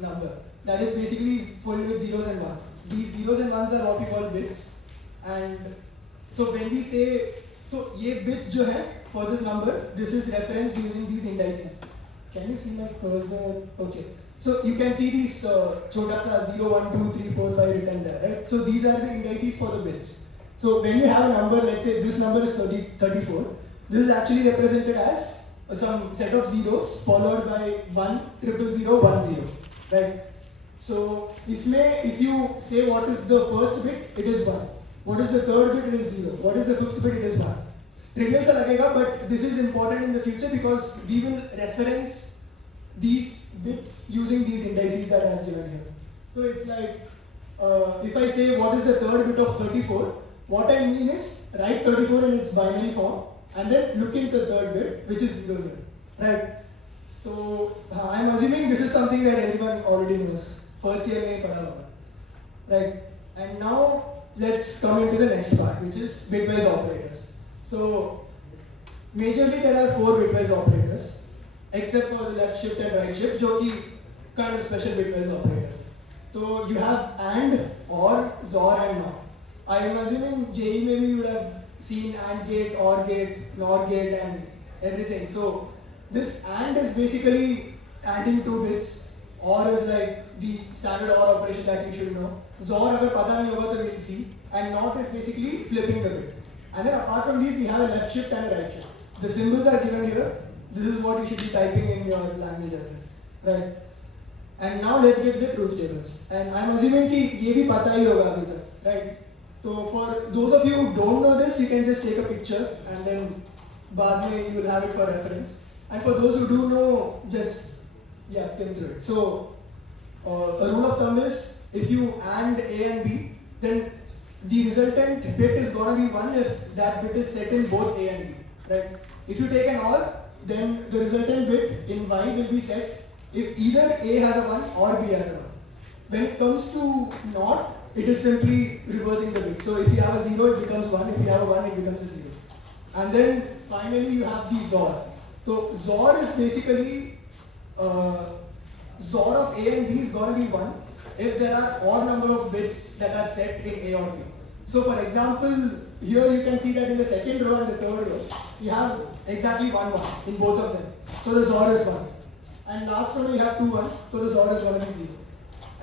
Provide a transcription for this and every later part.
number that is basically filled with zeros and ones. These zeros and ones are what we call bits. And so when we say, so ये bits जो है for this number, this is referenced using these indices. Can you see my cursor? Okay. So you can see these छोटा सा 0, 1, 2, 3, 4, 5 written there, right? So these are the indices for the bits. So when you have a number, let's say this number is 34, this is actually represented as some set of zeros followed by 1, 000, 1, 0, right? So इसमें if you say what is the first bit, it is 1. What is the third bit, it is 0. What is the fifth bit, it is 1. Trivial सा लगेगा, but this is important in the future because we will reference these bits using these indices that I have given here. So it's like, if I say what is the third bit of 34, what I mean is write 34 in its binary form and then look into the third bit, which is 0 here, right? So I'm assuming this is something that everyone already knows. First year में पढ़ा होगा, right? And now let's come into the next part, which is bitwise operators. So majorly there are 4 bitwise operators, except for the left shift and right shift, जो कि kind of special bitwise operators. So you have AND, OR, XOR, and NOR. I am assuming JEE maybe you would have seen AND gate, OR gate, NOR gate, and everything. So this AND is basically adding 2 bits. OR is like the standard OR operation that you should know. XOR अगर पता नहीं होगा तो we'll see. And NOT is basically flipping the bit. And then apart from these, we have a left shift and a right shift. The symbols are given here. This is what you should be typing in your language as well, right? And now let's get the truth tables. And I'm assuming कि ये भी पता ही होगा अभी तक, right? So for those of you who don't know this, you can just take a picture and then बाद में you will have it for reference. And for those who do know, just skim through it. So a rule of thumb is if you AND A and B, then the resultant bit is going to be 1 if that bit is set in both A and B, right? If you take an OR, then the resultant bit in Y will be set if either A has a 1 or B has a 1. When it comes to NOT, it is simply reversing the bit. So if you have a 0, it becomes 1. If you have a 1, it becomes a 0. And then finally you have the XOR. So XOR is basically XOR of A and B is going to be 1 if there are odd number of bits that are set in A or B. So for example, here you can see that in the second row and the third row, you have exactly 1, 1 in both of them. So the XOR is 1. And last row you have 2 1s, so the XOR is 1 and 0.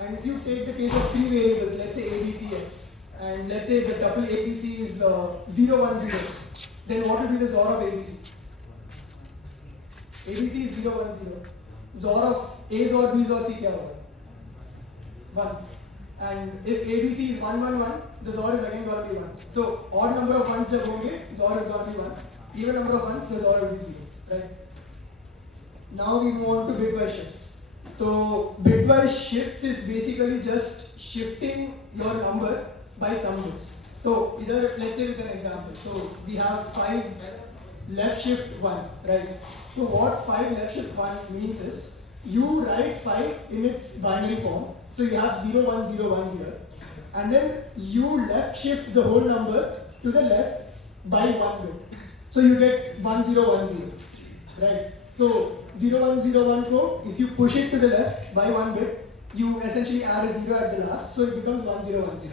And if you take the case of 3 variables, let's say A, B, C, F, and let's say the tuple ABC is 0, 1, 0, then what will be the XOR of ABC? ABC is 0, 1, 0. XOR of A XOR B XOR C क्या होगा? 1. And if ABC is 1, 1, 1, the XOR is again going to be 1. So odd number of 1s जब होंगे, XOR is going to be 1. Even number of 1s, the XOR will be 0. Right? Now we move on to bitwise shifts. So bitwise shifts is basically just shifting your number by some bits. So either let's say with an example. So we have 5 left shift 1, right? So what 5 left shift 1 means is you write 5 in its binary form. So you have 0, 1, 0, 1 here. And then you left shift the whole number to the left by 1 bit. So you get 1, 0, 1, 0, right? So 0, 1, 0, 1 ko, if you push it to the left by 1 bit, you essentially add a 0 at the last, so it becomes 1, 0, 1, 0.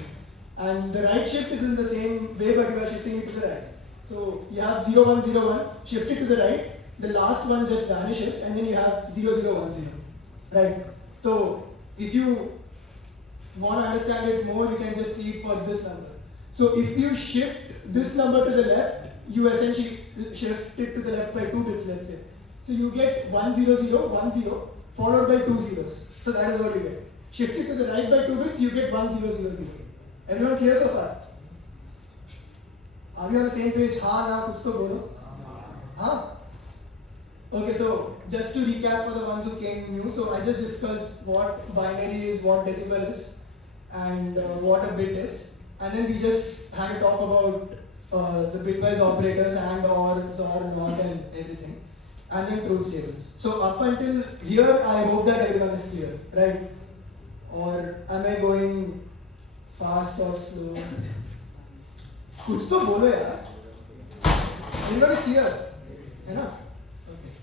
And the right shift is in the same way, but you are shifting it to the right. So you have 0, 1, 0, 1, shift it to the right, the last one just vanishes, and then you have 0, 0, 1, 0, right? So if you want to understand it more, you can just see it for this number. So if you shift this number to the left, you essentially shift it to the left by 2 bits, let's say. So you get 1, 0, 0, 1, 0, followed by 2 zeros. So that is what you get. Shift it to the right by 2 bits, you get 1, 0, 0, 0. Everyone clear so far? Are we on the same page? हाँ ना कुछ तो बोलो. हाँ? Okay, so just to recap for the ones who came new, so I just discussed what binary is, what decimal is, and what a bit is. And then we just had a talk about the bitwise operators and or, XOR, NOT and everything. And then truth tables. So up until here, I hope that everyone is clear, right? Or am I going fast or slow? कुछ तो बोलो यार. Everyone is clear, है ना? Okay.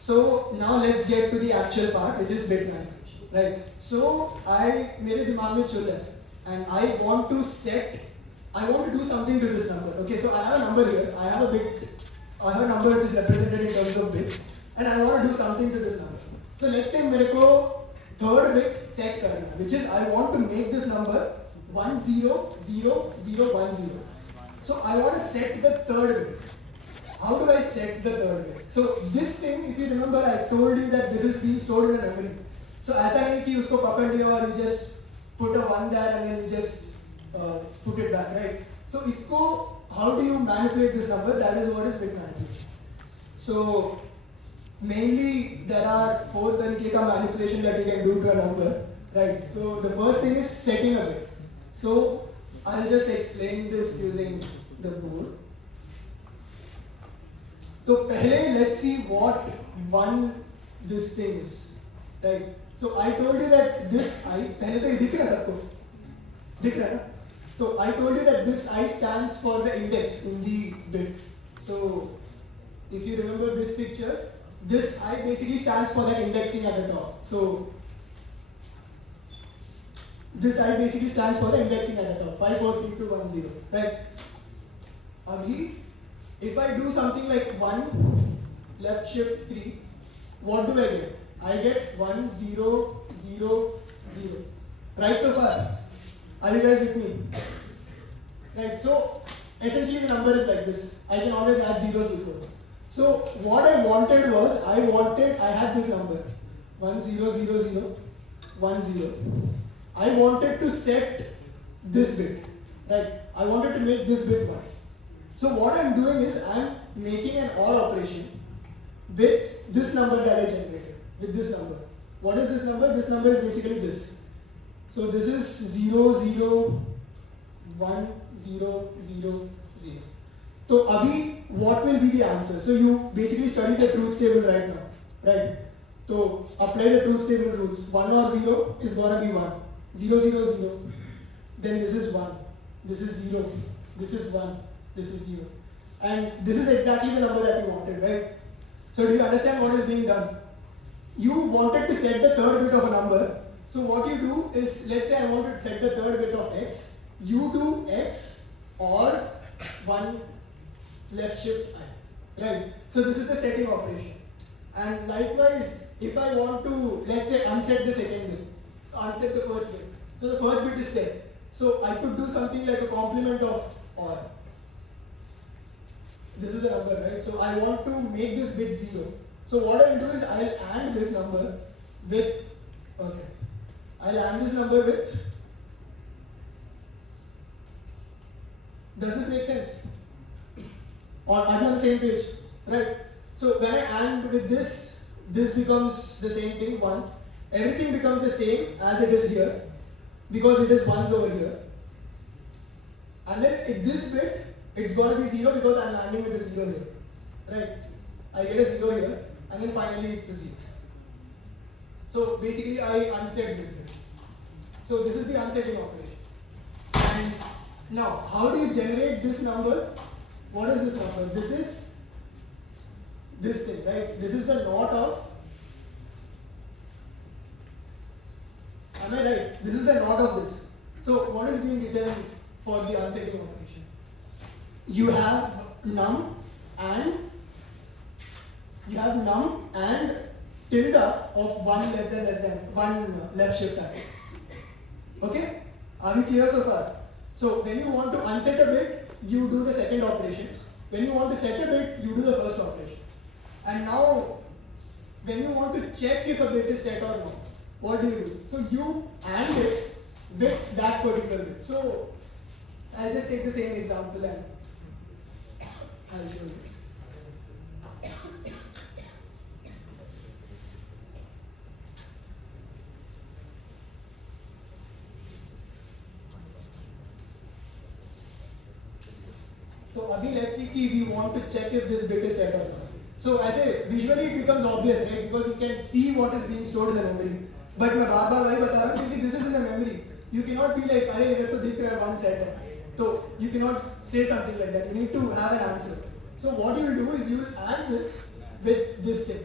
So now let's get to the actual part, which is bit manipulation, right? So मेरे दिमाग में चल रहा है, and I want to do something to this number. Okay, so I have a number here. I have a number which is represented in terms of bits, and I want to do something to this number. So let's say मेरे को third bit set करना, which is I want to make this number 100010. So I want to set the third bit. How do I set the third bit? So this thing, if you remember, I told you that this is being stored in a memory. So ऐसा नहीं कि उसको पकड़ लिया और you just put a 1 there and then you just put it back, right? So इसको, how do you manipulate this number? That is what is bit manipulation. So mainly there are 4 तरीके का manipulation that you can do to a number, right? So the first thing is setting a bit. So I'll just explain this using the board. तो पहले let's see what this thing is, right? So I told you that this I, पहले तो ये दिख रहा है सबको, दिख रहा है ना? So I told you that this I stands for the index in the bit. So if you remember this picture, this I basically stands for that indexing at the top. So this I basically stands for the indexing at the top, 543210, right? Abhi, if I do something like 1 left shift 3, what do I get? I get 1 0 0 0. Right so far? Are you guys with me? Right. So essentially the number is like this. I can always add zeros before. So what I wanted was I had this number 1 0 0 0 1 0. I wanted to set this bit. Right. I wanted to make this bit 1. So what I'm doing is I'm making an OR operation with this number that I generated, with this number. What is this number? This number is basically this. So this is 0 0 1 0 0 0. So abhi what will be the answer? So you basically study the truth table right now, right? So apply the truth table rules. 1 or 0 is gonna be 1. 0 0 0. Then this is 1. This is 0. This is 1. This is 0. And this is exactly the number that you wanted, right? So do you understand what is being done? You wanted to set the third bit of a number. So what you do is, let's say I want to set the third bit of x. You do x or 1 left shift I, right? So this is the setting operation. And likewise, if I want to, let's say, unset the second bit, unset the first bit. So the first bit is set. So I could do something like a complement of OR. This is the number, right? So I want to make this bit 0. So what I will do is I'll AND this number with, okay, I'll AND this number with, does this make sense? Or are you on the same page? Right? So when I AND with this, this becomes the same thing, 1. Everything becomes the same as it is here, because it is 1s over here. And then if this bit, it's going to be 0 because I'm landing with a 0 here, right? I get a 0 here, and then finally it's a 0. So basically I unset this bit. So this is the unsetting operation. And now, how do you generate this number? What is this number? This is this thing, right? This is the NOT of, am I right? This is the NOT of this. So what is being written for the unsetting operation? You have num and tilde of 1 less than 1 left shift I. Okay? Are we clear so far? So when you want to unset a bit, you do the second operation. When you want to set a bit, you do the first operation. And now, when you want to check if a bit is set or not, what do you do? So you AND it with that particular bit. So I'll just take the same example and I'll show you. So abhi let's see if we want to check if this bit is set or not. So I say visually it becomes obvious, right? Because you can see what is being stored in the memory. But मैं बार-बार वही बता रहा हूँ क्योंकि this is in the memory. You cannot be like अरे इधर तो दिख रहा है one set है. So you cannot say something like that. You need to have an answer. So what you will do is you will add this with this thing.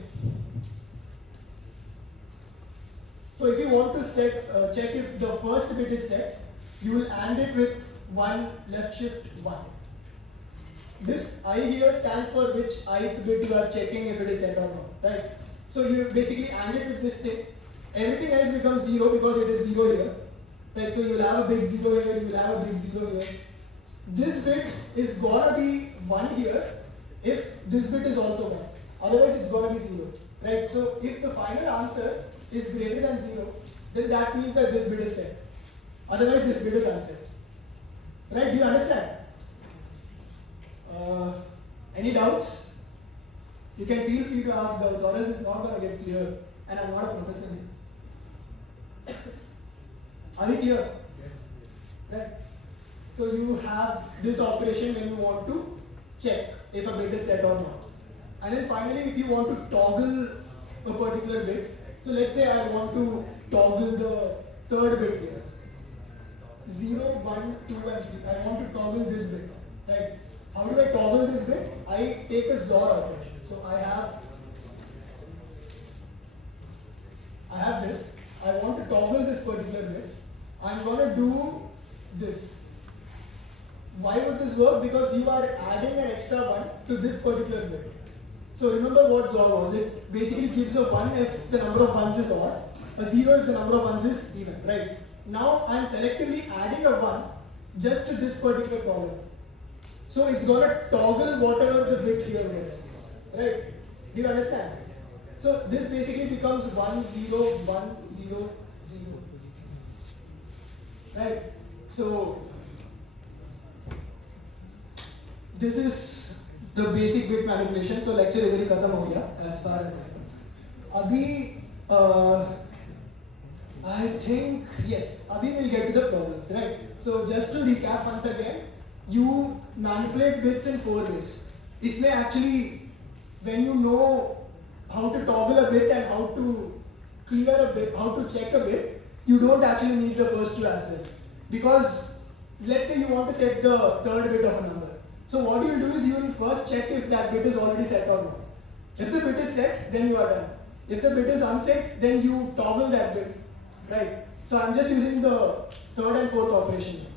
So if you want to check if the first bit is set, you will AND it with 1 left shift 1. This I here stands for which ith bit you are checking if it is set or not, right? So you basically AND it with this thing. Everything else becomes 0 because it is 0 here, right? So you will have a big 0 here, you will have a big 0 here. This bit is gonna be 1 here if this bit is also 1. Otherwise it's gonna be 0, right? So if the final answer is greater than 0, then that means that this bit is set. Otherwise this bit is unset. Right? Do you understand? Any doubts? You can feel free to ask doubts, or else it's not going to get clear. And I'm not a professor here. Are we clear? Yes. Right? So you have this operation when you want to check if a bit is set or not. And then finally, if you want to toggle a particular bit, so let's say I want to toggle the third bit here. 0, 1, 2 and 3. I want to toggle this bit. Right? How do I toggle this bit? I take a XOR operation. So I have this. I want to toggle this particular bit. I'm going to do this. Why would this work? Because you are adding an extra 1 to this particular bit. So remember what XOR was. It basically gives a 1 if the number of ones is odd. A 0 if the number of ones is even. Right? Now I'm selectively adding a 1 just to this particular column. So it's going to toggle whatever the bit here was. Right? Do you understand? So this basically becomes 1, 0, 1, 0, 0. Right? So this is the basic bit manipulation. So lecture is very khatam ho gaya as far as abhi I think yes, abhi we'll get to the problems, right? So just to recap once again, you manipulate bits in 4 ways. Isme actually, when you know how to toggle a bit and how to clear a bit, how to check a bit, you don't actually need the first 2 as well. Because let's say you want to set the third bit of a number. So what you will do is you will first check if that bit is already set or not. If the bit is set, then you are done. If the bit is unset, then you toggle that bit. Right? So I'm just using the third and fourth operation.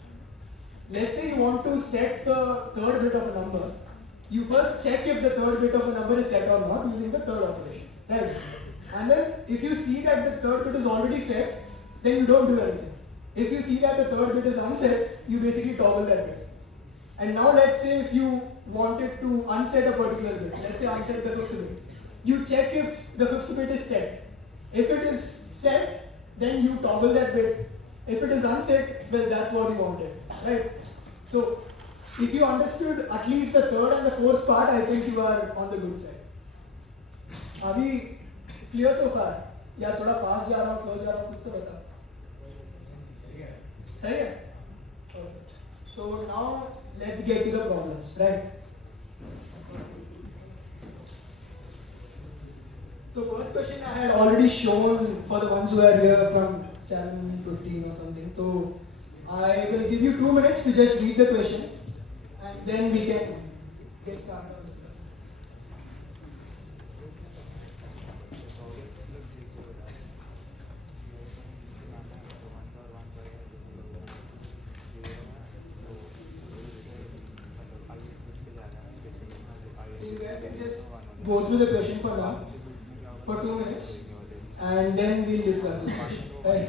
Let's say you want to set the third bit of a number. You first check if the third bit of a number is set or not using the third operation. Right? And then if you see that the third bit is already set, then you don't do anything. If you see that the third bit is unset, you basically toggle that bit. And now let's say if you wanted to unset a particular bit, let's say unset the fifth bit. You check if the fifth bit is set. If it is set, then you toggle that bit. If it is unset, well, that's what you wanted, right? So, if you understood at least the third and the fourth part, I think you are on the good side. Are we clear so far? या थोड़ा fast जा रहा हूँ, slow जा रहा हूँ, कुछ तो बता. सही है? Okay. So now let's get to the problems, right? So first question I had already shown for the ones who are here from 7:15 or something. So I will give you 2 minutes to just read the question and then we can get started on this. You guys can just go through the question for now. For 2 minutes, and then we'll discuss this question. Right?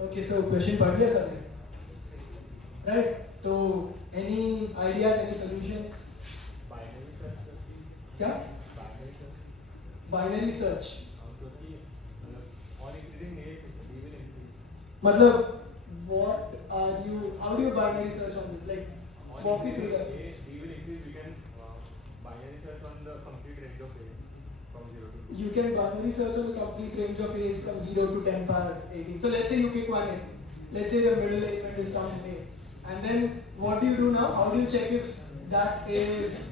Okay, so question पढ़ लिया सबने, right? तो any ideas, any solutions? Binary search करती क्या? Binary search Binary search. क्योंकि मतलब और increasing rate we will increase मतलब what are you? How do you binary search on this? Like walk me through that. we will increase we can binary search on the complete range of A's from 0 to 2. You can binary search on the complete range of A's from 0 to 10 power 18. So let's say you pick one A. Let's say the middle element is some A. And then what do you do now? How do you check if that A is...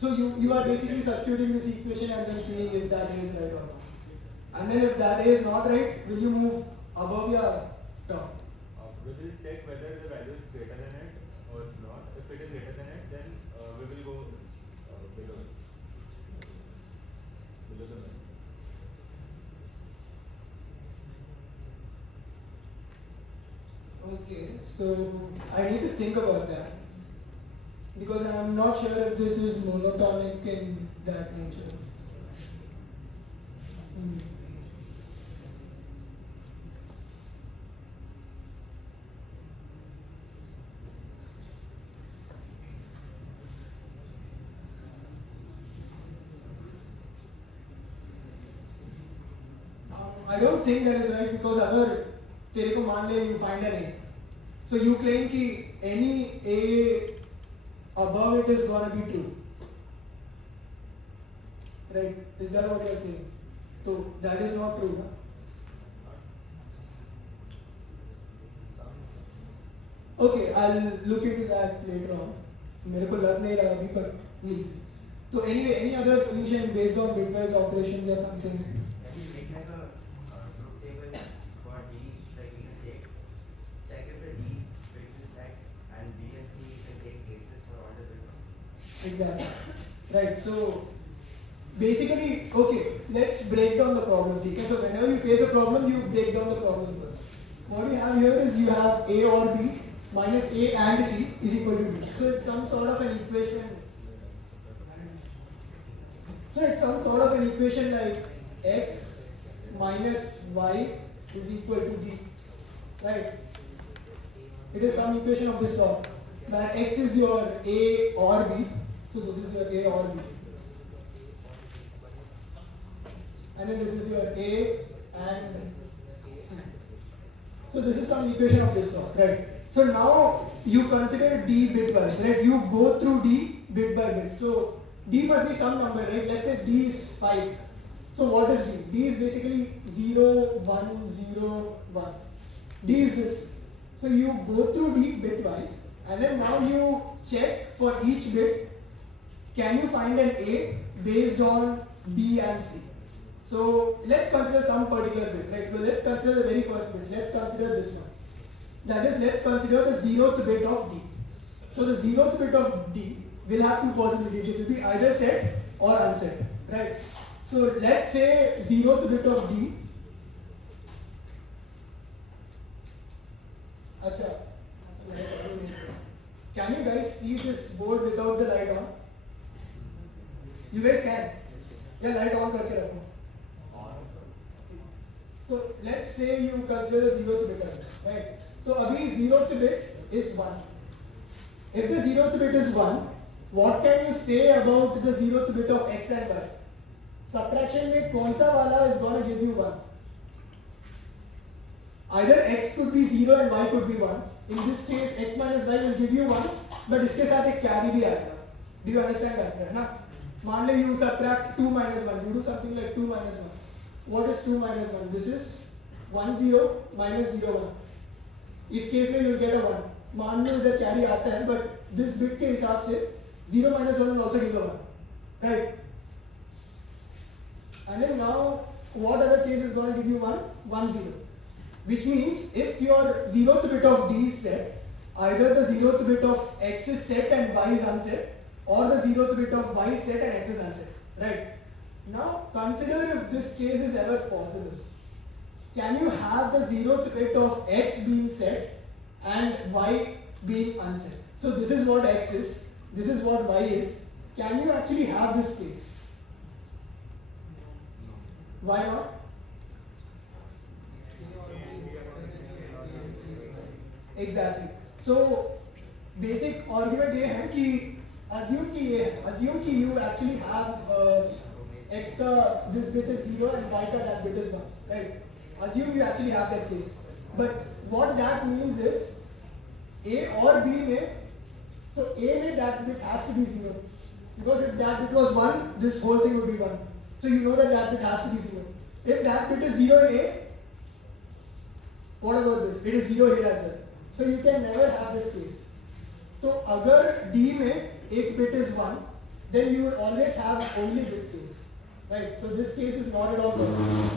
So you are basically substituting this equation and then seeing if that A is right or not. And then if that A is not right, will you move above your down? We will check whether the value is greater than it or not. If it is greater than it, then we will go below it. Below the value. Okay, so I need to think about that. Because I'm not sure if this is monotonic in that nature. Hmm. I don't think that is right because अगर तेरे को मान ले you find an A, so you claim कि any A above it is gonna be true, right? Is that what you are saying? So that is not true, ना? Okay, I'll look into that later on. मेरे को लग नहीं रहा अभी पर please. So anyway, any other solution based on bitwise operations or something? Maybe make like a truth table for D, so you can check if the D's bits is set, and B and C you can take cases for all the bits. Exactly. Right. So basically, okay, let's break down the problem. Okay? So whenever you face a problem, you break down the problem first. What you have here is you have A or B minus A and C is equal to D. So it's some sort of an equation. So it's some sort of an equation like X minus Y is equal to D. Right? It is some equation of this sort. Where X is your A or B. So this is your A or B. And then this is your A and C. So this is some equation of this sort, right? So now you consider D bitwise, right? You go through D bit by bit. So D must be some number, right? Let's say D is 5. So what is D? D is basically 0, 1, 0, 1. D is this. So you go through D bitwise and then now you check for each bit, can you find an A based on B and C? So let's consider some particular bit, right? Well, let's consider the very first bit. Let's consider this one. That is, let's consider the 0th bit of D. So the 0th bit of D will have two possibilities. It will be either set or unset, right? So let's say 0th bit of D. Acha. Can you guys see this board without the light on? You guys can. Yeah, light on करके रखो. So let's say you consider the 0th bit, right? So abhi 0th bit is 1. If the 0th bit is 1, what can you say about the 0th bit of X and Y? Subtraction में कौन सा वाला is gonna give you 1? Either X could be 0 and Y could be 1. In this case, X minus Y will give you 1, but इसके साथ एक carry भी आएगा. Do you understand that? है ना? मान ले you subtract 2 minus 1. You do something like 2 minus 1. What is 2 minus 1? This is 1 0 minus 0 1. इस केस में you will get a 1. मान लो इधर carry आता है, but this bit के हिसाब से 0 minus 1 will also give a 1. Right? And then now, what other case is going to give you 1? 1 0. Which means if your 0th bit of D is set, either the 0th bit of X is set and Y is unset, or the 0th bit of Y is set and X is unset. Right? Now consider if this case is ever possible. Can you have the 0th bit of X being set and Y being unset? So this is what X is, this is what Y is. Can you actually have this case? Why not? Exactly. So basic argument ये है कि assume कि you actually have x का this bit is 0 and y का that bit is 1, right? Assume you actually have that case. But what that means is a और b में, so a में that bit has to be 0 because if that bit was 1, this whole thing would be 1. So you know that that bit has to be 0. If that bit is 0 in a, what about this? It is 0 here as well. So you can never have this case. So अगर D में एक bit is 1, then you will always have only this case, right? So this case is not at all possible.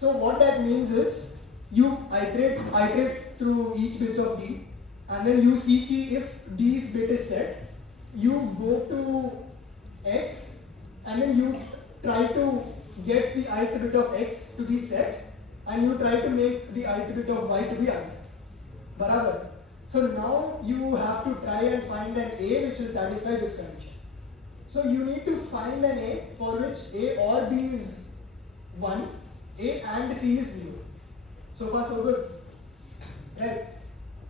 So what that means is you iterate through each bits of D, and then you see कि if D's bit is set, you go to X, and then you try to get the ith bit of X to be set, and you try to make the ith bit of Y to be answered. Barabar. So now you have to try and find an A which will satisfy this condition. So you need to find an A for which A or B is 1, A and C is 0. So far so good. Right.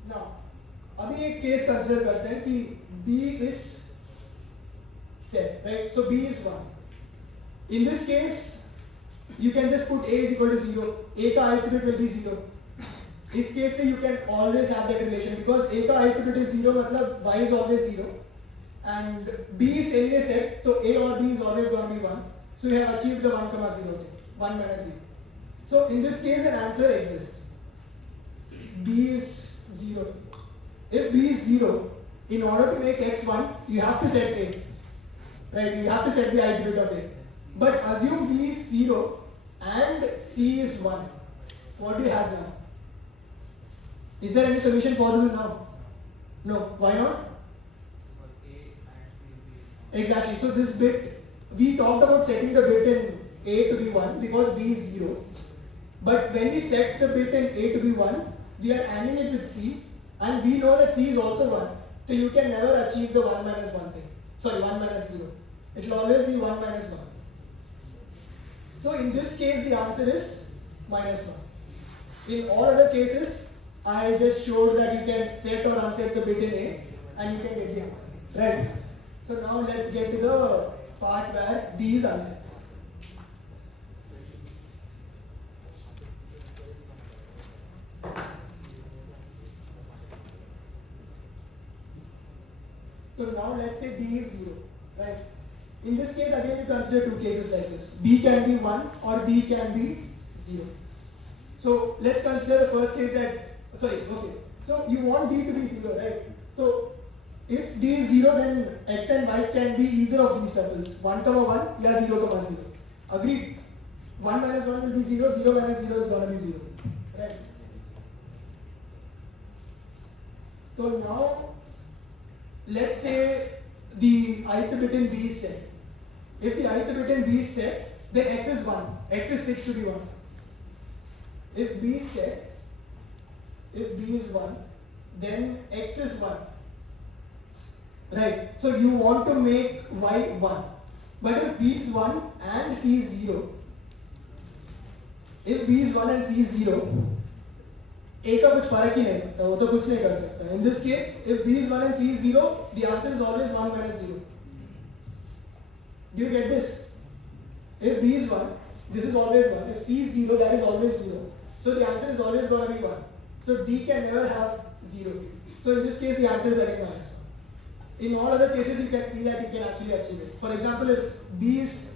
Now, अभी एक case consider करते हैं कि B is set, right? So B is 1. In this case, you can just put A is equal to 0. A का ith bit will be 0. इस case से you can always have that relation because A का ith bit is 0 मतलब Y is always 0 and B is anyway set, so A or B is always going to be 1. So you have achieved the 1, 0 thing, 1 minus 0. So in this case an answer exists. B is 0. If B is 0, in order to make X 1, you have to set A. Right? You have to set the ith bit of A. But assume B is 0 and C is 1. What do you have now? Is there any solution possible now? No. Why not? Exactly. So this bit, we talked about setting the bit in A to be 1 because B is 0. But when we set the bit in A to be 1, we are adding it with C and we know that C is also 1. So you can never achieve the 1 minus 1 thing. Sorry, 1 minus 0. It will always be 1 minus 1. So in this case, the answer is minus 1. In all other cases, I just showed that you can set or unset the bit in A and you can get the answer. Right? So now let's get to the part where D is unset. So now let's say B is 0. Right? In this case, again you consider two cases like this. B can be 1 or B can be 0. So let's consider the first case that, okay. So you want D to be 0, right? So if D is 0, then X and Y can be either of these tuples. 1, 1, yeah 0, 0. Agreed? 1 minus 1 will be 0, 0 minus 0 is going to be 0. Right? So now, let's say the ith bit in B is set. If the ith bit in B is set, then X is 1. X is fixed to be 1. If B is set, if B is 1, then X is 1. Right? So you want to make Y 1. But if B is 1 and C is 0, if B is 1 and C is 0, A का कुछ फर्क ही नहीं पड़ता, वो तो कुछ नहीं कर सकता. In this case, if B is 1 and C is 0, the answer is always 1 minus 0. Do you get this? If B is 1, this is always 1. If C is 0, that is always 0. So the answer is always going to be 1. So D can never have 0. So in this case, the answer is again minus 1. In all other cases, you can see that you can actually achieve it. For example, if B is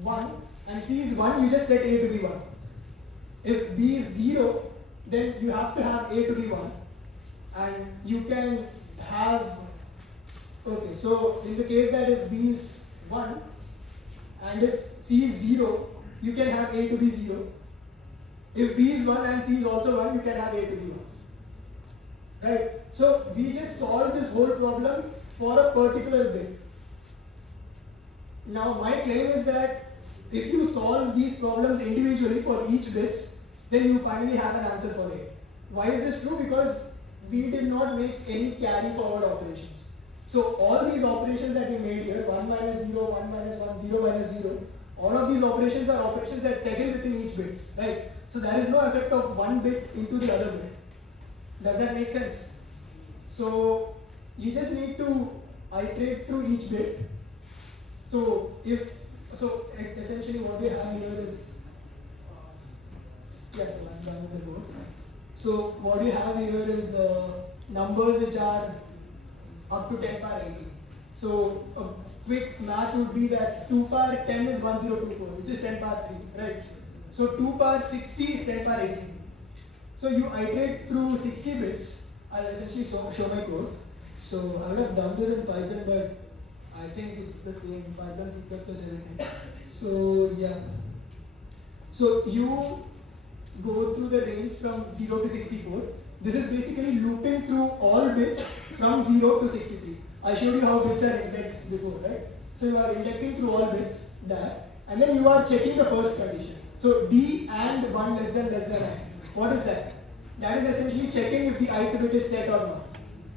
1 and C is 1, you just set A to be 1. If B is 0, then you have to have A to be 1. And you can have, okay, so in the case that if B is 1 and if C is 0, you can have A to be 0. If B is 1 and C is also 1, you can have A to be 1. Right? So we just solved this whole problem for a particular bit. Now my claim is that if you solve these problems individually for each bits, then you finally have an answer for it. Why is this true? Because we did not make any carry forward operations. So all these operations that we made here, 1 minus 0, 1 minus 1, 0 minus 0, all of these operations are operations that settle within each bit, right? So there is no effect of one bit into the other bit. Does that make sense? So you just need to iterate through each bit. So essentially what we have here is yeah, so I'm done with the code. So what we have here is numbers which are up to 10 power 18. So a quick math would be that 2 power 10 is 1024, which is 10 power 3, right? So 2 power 60 is 10 power 18. So you iterate through 60 bits. I'll essentially show my code. So I would have done this in Python, but I think it's the same, Python, C++, everything. So yeah. So you go through the range from 0 to 64. This is basically looping through all bits from 0 to 63. I showed you how bits are indexed before, right? So you are indexing through all bits there, and then you are checking the first condition. So D and 1 less than I. What is that? That is essentially checking if the ith bit is set or not.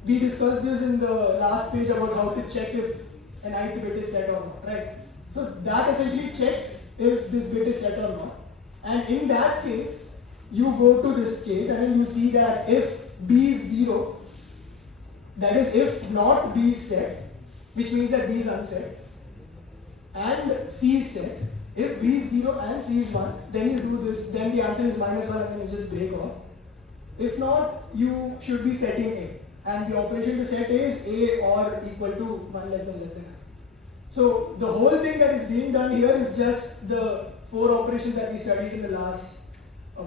We discussed this in the last page about how to check if an ith bit is set or not, right? So that essentially checks if this bit is set or not. And in that case, you go to this case and then you see that if B is 0, that is if not B is set, which means that B is unset, and C is set. If B is 0 and C is 1, then you do this, then the answer is -1 and then you just break off. If not, you should be setting A. And the operation to set is A or equal to 1 less than. So the whole thing that is being done here is just the 4 operations that we studied in the last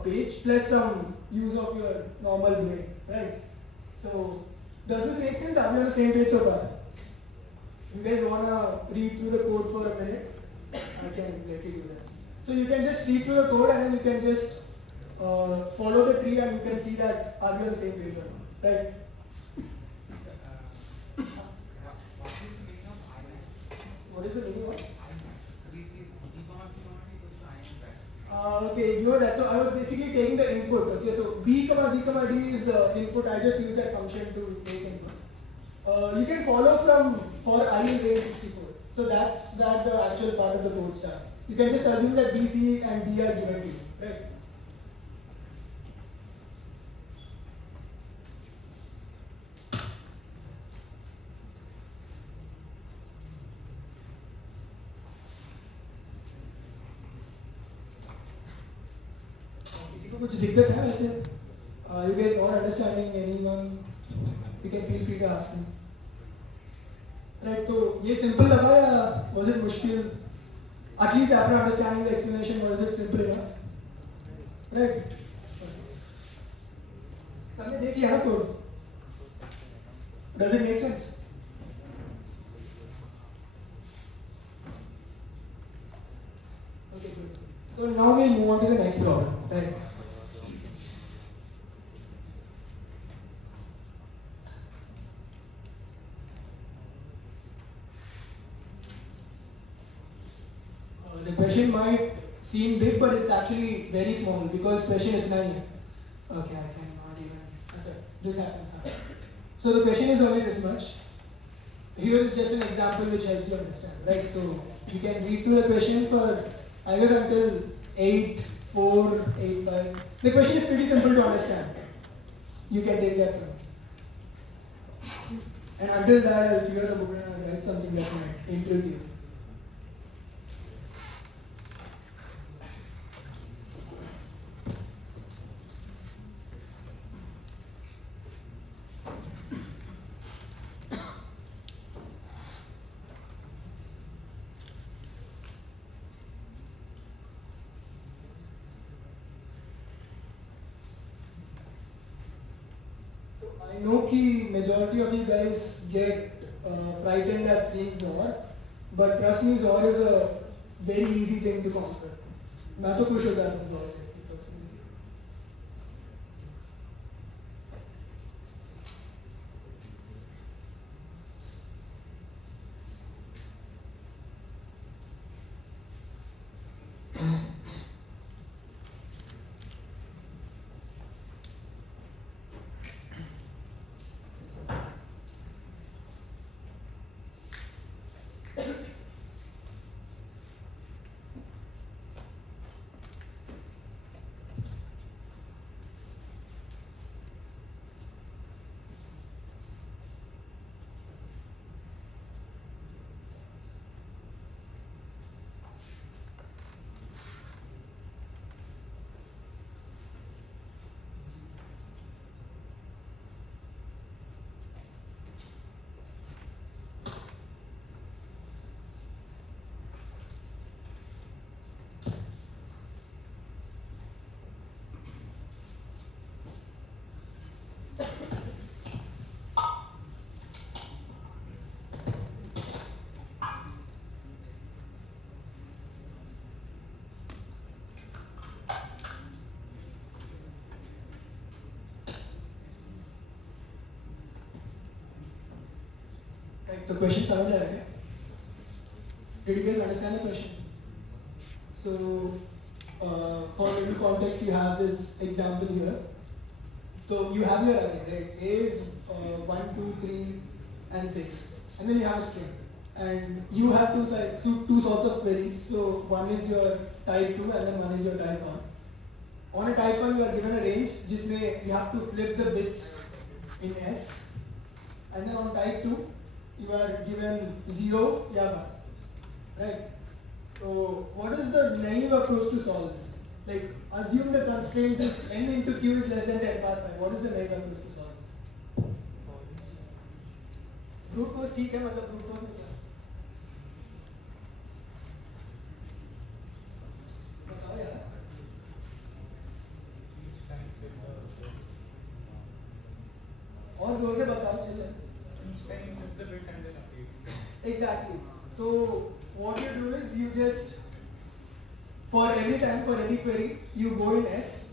page, plus some use of your normal brain, right? So does this make sense? Are we on the same page so far? You guys wanna read through the code for a minute? I can let you do that. So you can just read through the code and then you can just follow the tree and you can see that are we on the same page or not, right? What is the meaning of? Okay, ignore that. So I was basically taking the input. Okay, so B, Z, D is input. I just use that function to take input. You can follow from for I in range 64. So that's that the actual part of the code starts. You can just assume that B, C, and D are given to you, right? किसी को कुछ दिक्कत है वैसे? You guys not understanding anyone? You can feel free to ask me. Right, तो ये simple लगा या was it मुश्किल? At least after understanding the explanation, was it simple enough? Right? सबने देख लिया ना code? Does it make sense? Okay, good. So now we'll move on to the next problem. Right? The question might seem big, but it's actually very small because question is not here. Okay, I cannot even. Okay, this happens. So the question is only this much. Here is just an example which helps you understand, right? So you can read through the question for I guess until 8, 4, 8, 5. The question is pretty simple to understand. You can take that from. And until that, I'll clear the book and I'll write something that might intrigue you. I know कि majority of you guys get frightened at seeing Zor, but trust me, Zor is a very easy thing to conquer. मैं तो खुश हो जाता हूँ Zor से. Right. The question समझ आया क्या? Did you guys understand the question? So, for any context, you have this example here. So you have your array, right? A is 1, 2, 3, and 6, and then you have a string, and you have two sorts of queries. So one is your type 2, and then one is your type 1. On a type 1, you are given a range, जिसमें you have to flip the bits in S, and then on type 2, you are given 0 या 1, right? So what is the naive approach to solve this? Like, assume the constraints is n into q is less than 10 power 5. What is the naive approach to solve this? Brute force ठीक है, मतलब brute force में क्या? बताओ यार. और जोर से बताओ चलो. Exactly. So what you do is you just, for every time, for every query, you go in S.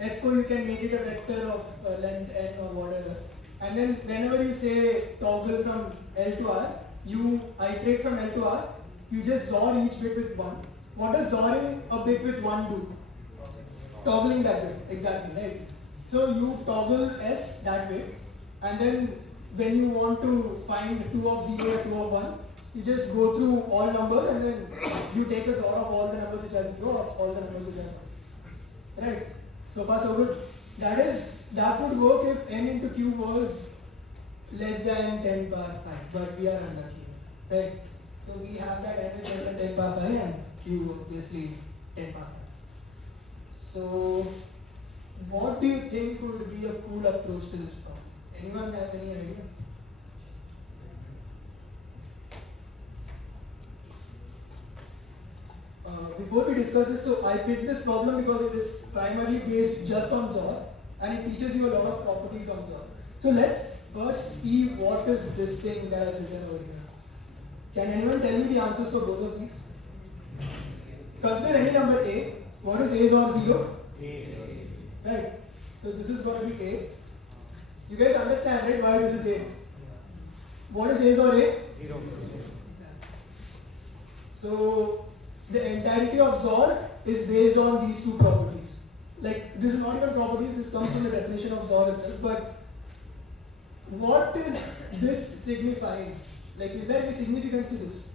S को you can make it a vector of length n or whatever. And then whenever you say toggle from L to R, you iterate from L to R, you just XOR each bit with 1. What does XORing a bit with 1 do? Toggling that bit, exactly, right? So you toggle S that way, and then when you want to find 2 of 0 or 2 of 1, you just go through all numbers and then you take a XOR of all the numbers which are 0 or all the numbers which are 1. Right? So far so good. That would work if n into q was less than 10 power 5, but we are unlucky. Right? So we have that n is less than 10 power 5 and q obviously 10 power 5. So what do you think would be a cool approach to this problem? Anyone have any idea? Before we discuss this, so I picked this problem because it is primarily based just on XOR and it teaches you a lot of properties on XOR. So let's first see what is this thing that I've written over here. Can anyone tell me the answers for both of these? Consider any number A. What is A XOR 0? A. Right. So this is going to be A. You guys understand, right, why this is A? What is A XOR A? 0. So the entirety of XOR is based on these two properties. Like, this is not even properties, this comes from the definition of XOR itself, but what is this signifying? Like, is there any significance to this?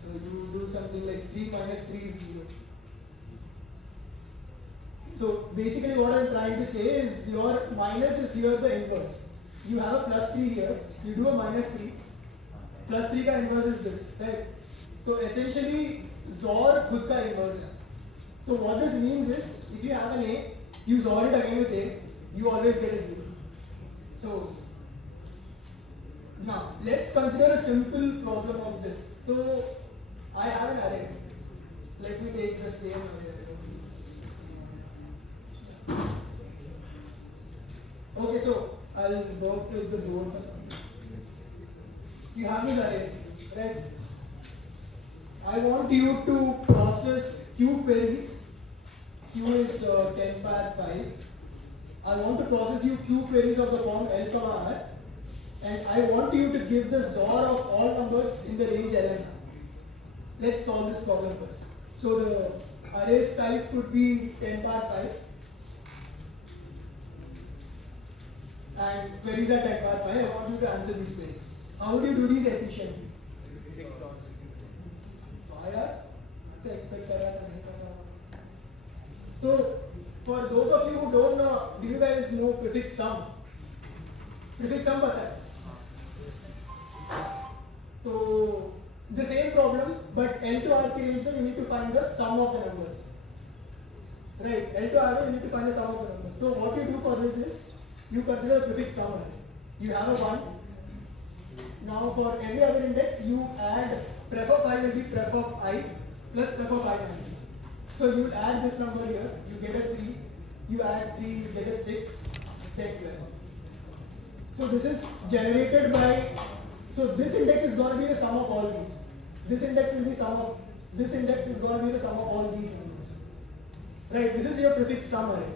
So you do something like 3 minus 3 is 0. So basically what I'm trying to say is your minus is here the inverse. You have a plus 3 here, you do a minus 3, plus 3 का inverse is this, right? So essentially XOR खुद का inverse है. So what this means is, if you have an A, you XOR it again with A, you always get a 0. So now let's consider a simple problem of this. So I have an array. Let me take the same array. Okay, so I'll work with the board first. You have this array, right? I want you to process Q queries. Q is 10 power 5. I want to process you Q queries of the form L comma R, and I want you to give the XOR of all numbers in the range L and R. Let's solve this problem first. So the array size could be 10 power 5. And queries are 10 power 5. I want you to answer these queries. How would you do these efficiently? Why यार? तो expect कर रहा था नहीं कर रहा. So for those of you who don't know, do you guys know prefix sum? Prefix sum पता है? So the same problem, but L to R के range में you need to find the sum of the numbers. Right? L to R में you need to find the sum of the numbers. So what you do for this is, you consider the prefix sum. You have a 1. Now for every other index, you add pref of I will be pref of I plus pref of I minus 1. So you add this number here, you get a 3, you add 3, you get a 6, then 12. So this is generated by, so this index is going to be the sum of all these. This index will be sum of, this index is going to be the sum of all these numbers. Right, this is your prefix sum array.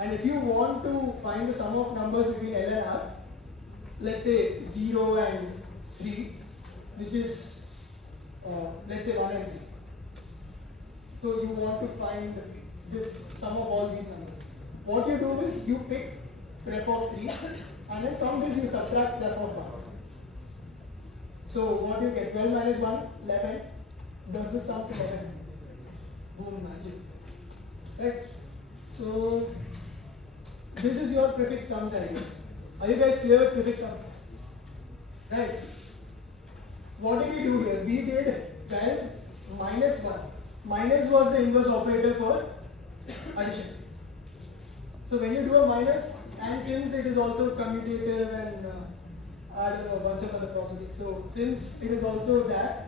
And if you want to find the sum of numbers between L and R, let's say 0 and 3, which is let's say 1 and 3. So you want to find this sum of all these numbers. What you do is you pick ref of 3 and then from this you subtract ref of 1. So what you get? 12 minus 1, 11. Does this sum to 11? Boom, matches. Right? So this is your prefix sums idea. Are you guys clear with prefix sum? Right? What did we do here? We did 12 minus 1. Minus was the inverse operator for addition. So when you do a minus, and since it is also commutative and I don't know, a bunch of other properties. So since it is also that,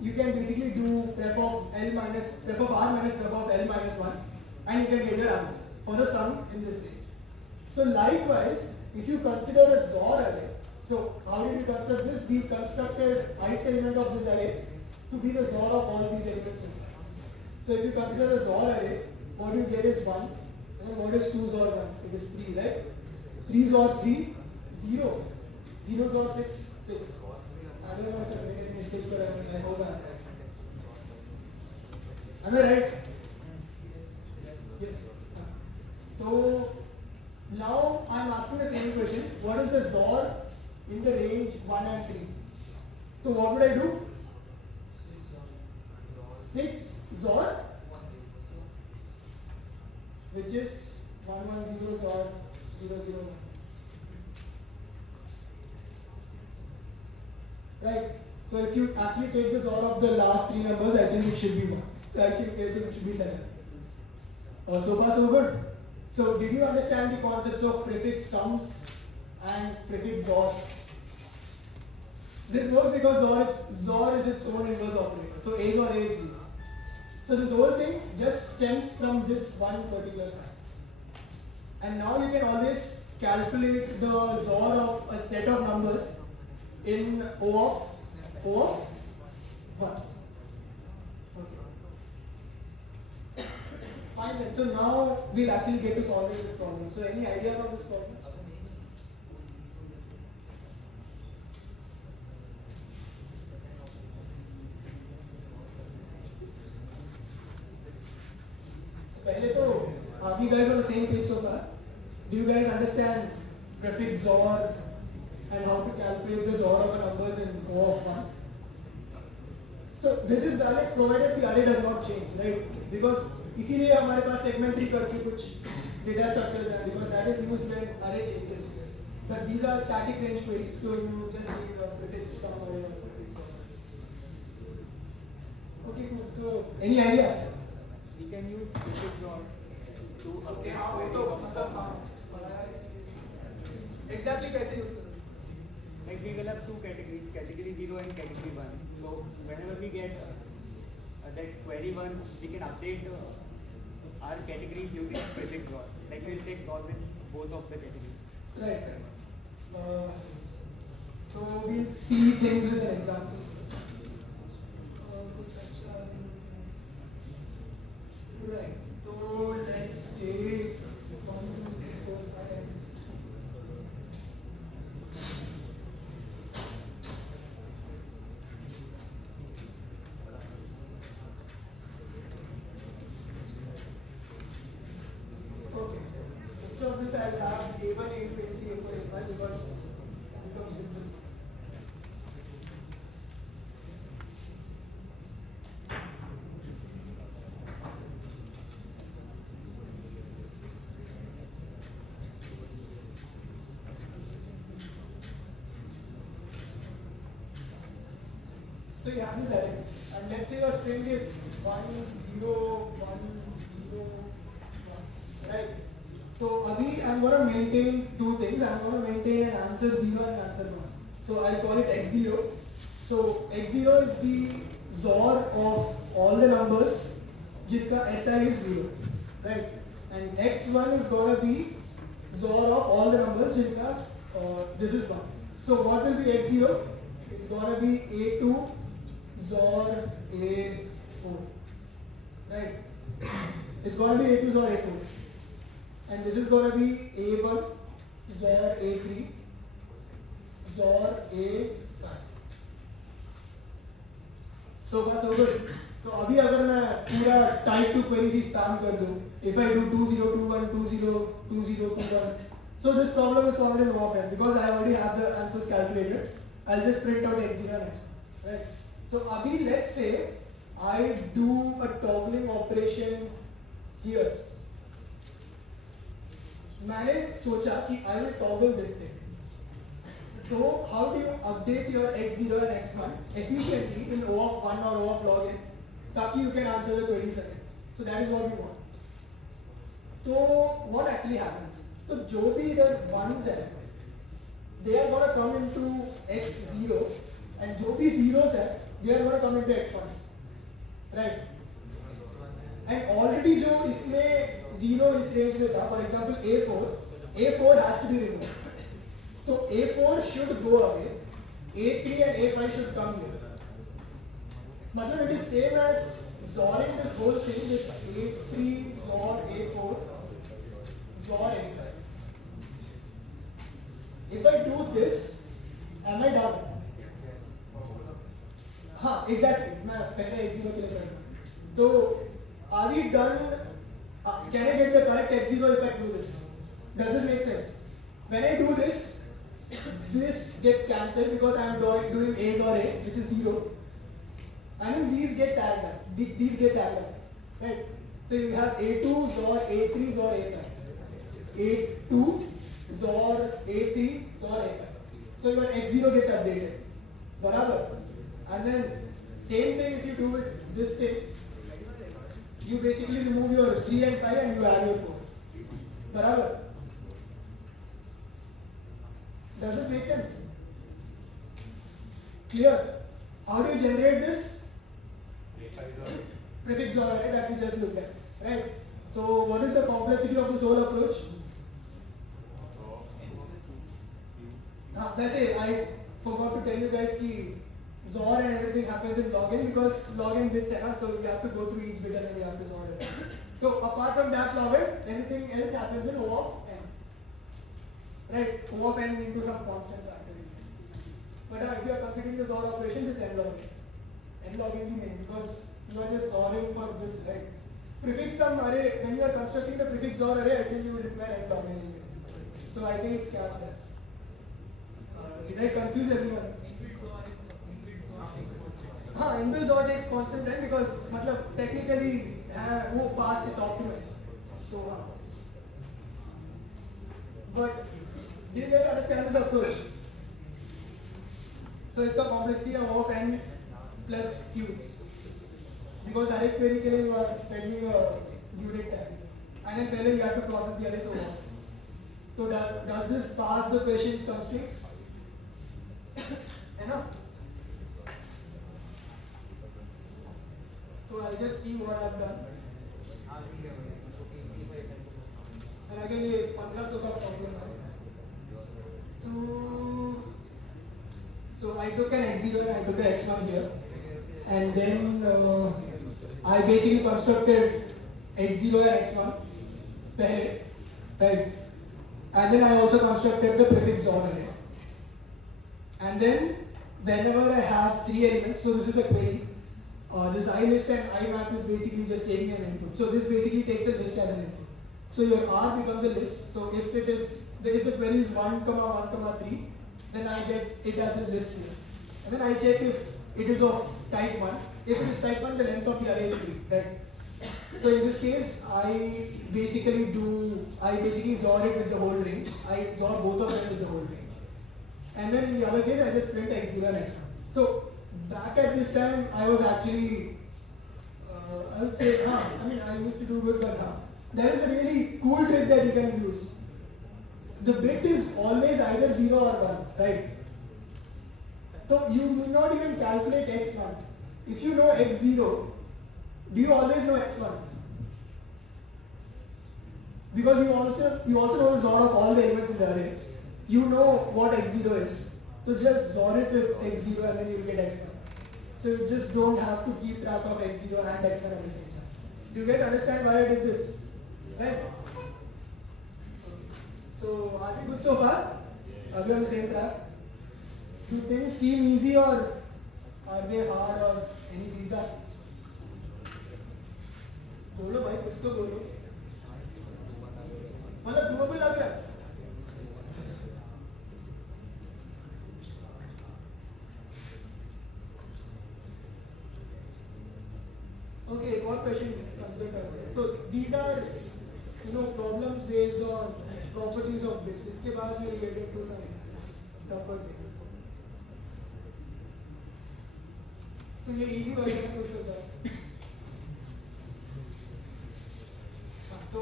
you can basically do ref of L minus, ref of R minus ref of L minus 1 and you can get your answer for the sum in this range. So likewise, if you consider a XOR array, so how did we construct this? We constructed ith element of this array to be the XOR of all these elements. So if you consider a XOR array, what you get is 1. And what is 2 XOR 1? It is 3, right? 3 XOR 3, 0. 0 XOR 6, 6. I don't know if I made any mistakes, but I hope I'm right. Am I right? Yes. So now I'm asking the same question. What is the XOR in the range 1 and 3? So what would I do? 6 XOR, which is 1 1 0 XOR 0 0 1. Right. So if you actually take the XOR of the last 3 numbers, I think it should be 1. Actually, I think it should be 7. So far so good. So did you understand the concepts of prefix sums and prefix XOR? This works because XOR is its own inverse operator. So A XOR A is B. So this whole thing just stems from this one particular fact. And now you can always calculate the XOR of a set of numbers in O of 1. Okay. Fine then. So now we'll actually get to solving this problem. So any ideas on this problem? Are you guys on the same page so far? Do you guys understand prefix XOR and how to calculate the XOR of a numbers in O of 1? So this is valid provided the array does not change, right? Because इसीलिए हमारे पास segmentary करके कुछ data structures हैं, because that is used when array changes. But these are static range queries, so you just need the prefix sum array or prefix XOR. Okay, cool. So any ideas? We can use prefix XOR to Okay, update हाँ वो query तो of मतलब हाँ पढ़ाया इसलिए exactly कैसे use करोगे? like we will have two categories, category 0 and category 1. So whenever we get that query 1, we can update our categories using prefix XOR. Like we will take XOR with both of the categories. Right. So we'll see things with an example. Right. So let's take 1, 2, 3, 4, 5. Okay. Instead of this, I'll have A1, A2, A3, A4, A5 because it becomes simple. So you have this array, and let's say your string is 1 0 1 0 1, right? So abhi I'm going to maintain two things. I'm going to maintain an answer 0 and answer 1. So I'll call it x0. So x0 is the XOR of all the numbers जिनका SI is 0, right? And x1 is going to be XOR of all the numbers जिनका this is 1. So what will be x0? It's going to be A2 XOR A4, right? It's going to be A2 XOR A4. and this is gonna be A1, XOR A3, XOR A5. So far so good. तो अभी अगर मैं पूरा type 2 queries ही spam कर दूँ, if I do 2021, 202021, so this problem is solved in OFM because I already have the answers calculated. I'll just print out X0 and X1, right? So अभी let's say I do a toggling operation here. मैंने सोचा कि I will toggle this thing. So how do you update your X0 and X1 efficiently in O of 1 or O of log n, ताकि you can answer the queries again. So that is what we want. So what actually happens? तो जो भी इधर ones है, they are gonna come into X0, and जो भी zeros है, they are gonna come into X1s, right? And already जो इसमें zero इस range में था, for example A4 has to be removed. So A4 should go away, A3 and A5 should come here. मतलब it is same as XORing this whole thing with A3, XOR A4, XOR A5. If I do this, am I done? हाँ, exactly. मैं पहले X0 के लिए कर रहा हूँ. तो are we done? Can I get the correct X0 if I do this? Does this make sense? When I do this, this gets cancelled because I am doing A XOR A, which is 0. And then these gets added up. These gets added up, right? So you have A2 XOR A3 XOR A5. A2 XOR A3 XOR A5. So your X0 gets updated. Barabar. And then same thing if you do with this thing. You basically remove your 3 and 5 and you add your 4. Barabar. Does this make sense? Clear? How do you generate this? Prefix XOR array that we just looked at, right? So what is the complexity of this whole approach? Let's say I forgot to tell you guys कि XOR and everything happens in login because login bits है ना, so you have to go through each bit and then you have to XOR it. So apart from that login, everything else happens in O of n. Right, O of n into some constant factor. But if you are considering the XOR operations, it's n log n. N log n main because you are just XORing for this, right? Prefix sum array, when you are constructing the prefix XOR array, I think you will require n log n anyway. So I think it's capped there. Did I confuse everyone? हाँ, inbuilt XOR takes constant time because मतलब technically वो fast it's optimized. So but do you guys understand this approach? So it's the complexity of O of n plus q. Because array query के लिए you are spending a unit time, and then पहले you have to process the array so on. So does this pass the patient's constraint? है ना? So I'll just see what I've done. And again ये 1500 का problem है. So I took an X0 and I took an X1 here, and then I basically constructed X0 and X1 पहले, right? And then I also constructed the prefix XOR array. And then whenever I have 3 elements, so this is the query. This I list and I map is basically just taking an input. So this basically takes a list as an input. So your R becomes a list. So if the query is 1, 1, 3, then I get it as a list here. And then I check if it is of type 1. If it is type 1, the length of the array is 3, right? So in this case, I basically XOR it with the whole range. I XOR both of them with the whole range. And then in the other case, I just print X0 and X1. So back at this time, I was actually, I would say, I used to do good, but there is a really cool trick that you can use. The bit is always either 0 or 1, right? So you need not even calculate X1. If you know X0, do you always know X1? Because you also know the XOR of all the elements in the array. You know what X0 is. So just XOR it with X0 and then you will get X1. So you just don't have to keep track of X0 and X1 at the same time. Do you guys understand why I did this? Right? So are we good so far? Are we on the same track? Do things seem easy or are they hard or any feedback? बोलो भाई कुछ तो बोलो मतलब doable लग रहा है Okay, एक और question consider करते हैं. So these are problems based on properties of bits. इसके बाद we'll get into some tougher things. तो ये easy वर्जन में कुछ होता है. So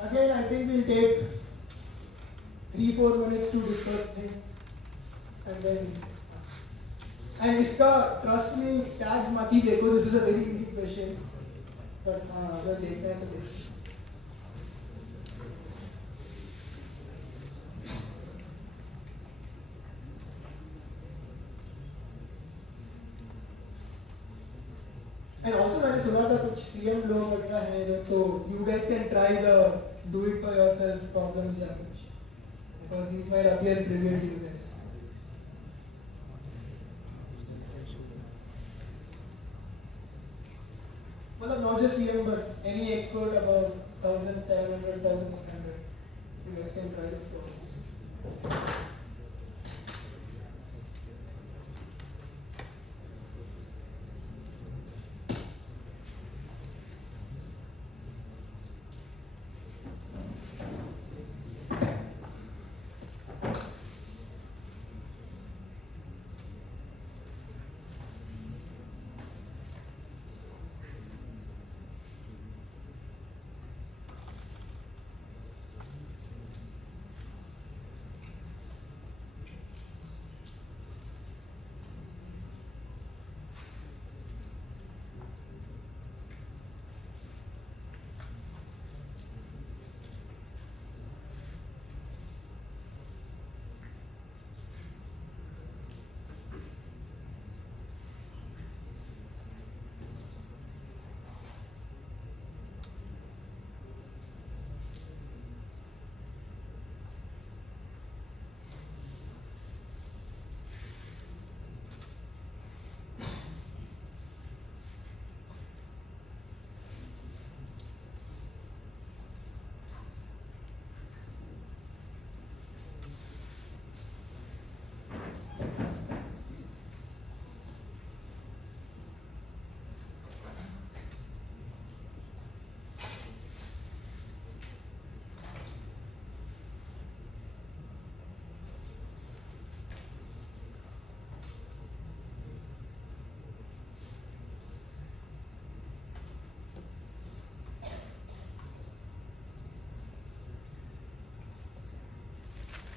again, I think we'll take 3-4 minutes to discuss things, and then. And इसका trust me tags मत ही देखो. This is a very easy question. But अगर देखना है तो देखो. And also मैंने सुना था कुछ CM लोग वगैरह हैं इधर तो you guys can try the do it for yourself problems या कुछ because these might appear trivial to you guys. मतलब not just CM but any expert about 1,700, 1,100 you guys can try this problem.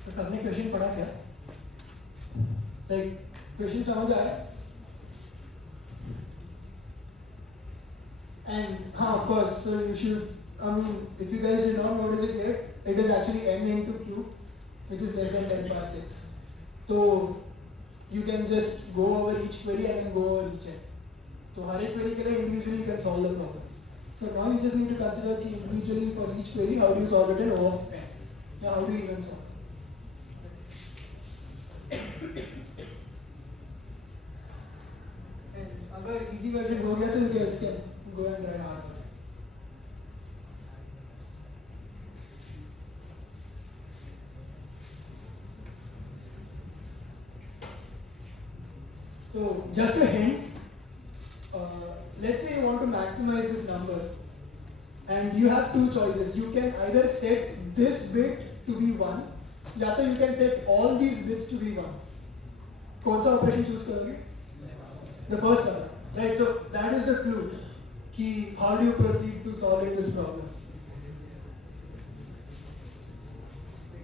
तो सबने question पढ़ा क्या? Like question समझ आया? And of course, so you should. I mean, if you guys did not notice it yet, it is actually n into q, which is less than 10 power 6. So you can just go over each query and then go over each n. So हर एक query के लिए individually you can solve the problem. So now you just need to consider कि individually for each query, how do you solve it in O of n? Yeah, how do you even solve? अगर easy version हो गया तो you guys can go and try hard. So just a hint, let's say you want to maximize this number and you have two choices. You can either set this bit to be 1 या तो you can set all these bits to be 1. कौन सा operation choose करोगे? The first one, right? So that is the clue. Ki how do you proceed to solving this problem?